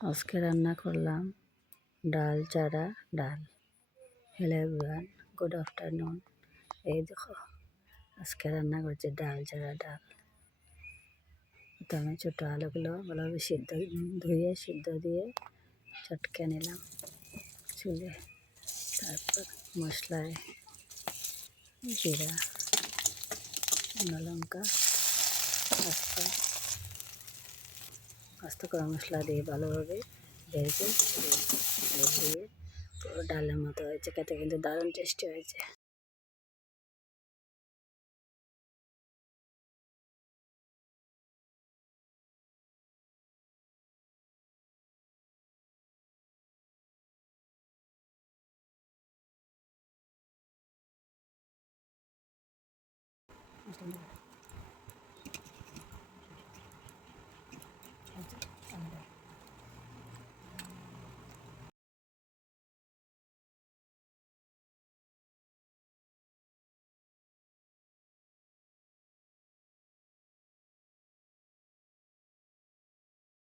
আজকে রান্না করলাম ডাল চারা ডাল। Hello everyone, good afternoon. এই দেখো আজকে রান্না করছি ডাল চারা ডাল। প্রথমে ছোটো আলুগুলো ভালোভাবে ধুয়ে সিদ্ধ দিয়ে চটকে নিলাম চুলে। তারপর মশলায় জিরা, শুকনো লঙ্কা, আস্ত গরম মশলা দিয়ে ভালোভাবে ভেজে দিয়ে পুরো ডালের মতো হয়েছে, খেতে কিন্তু দারুণ টেস্টি হয়েছে।